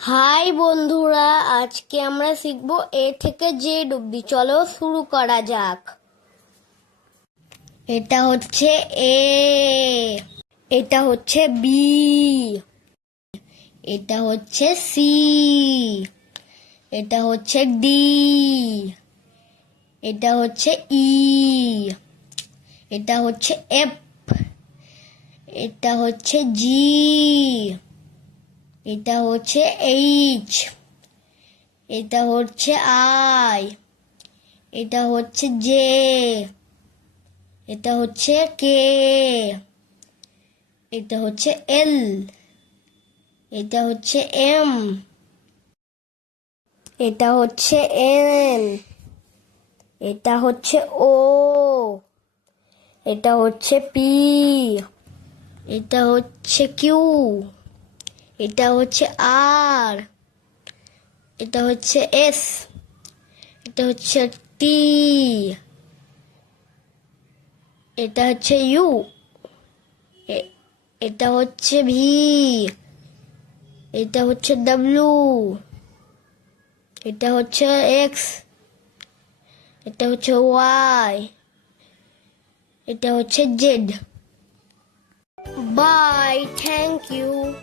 High বন্ধুরা, আজকে আমরা শিখব এ থেকে জেড অব্দি চলো শুরু করা যাক। এটা হচ্ছে এ, এটা হচ্ছে বি, এটা হচ্ছে সি, এটা হচ্ছে ডি, এটা হচ্ছে ই, এটা হচ্ছে এফ, এটা হচ্ছে জি। এটা হচ্ছে এইচ এটা হচ্ছে আই এটা হচ্ছে জে এটা হচ্ছে কে এটা হচ্ছে এল এটা হচ্ছে এম এটা হচ্ছে এন এটা হচ্ছে ও এটা হচ্ছে পি এটা হচ্ছে কিউ এটা হচ্ছে আর, এটা হচ্ছে এস, এটা হচ্ছে টি, এটা হচ্ছে ইউ এটা হচ্ছে ভি, এটা হচ্ছে ডাব্লু এটা হচ্ছে এক্স, এটা হচ্ছে ওয়াই, এটা হচ্ছে জেড। Bye. Thank you.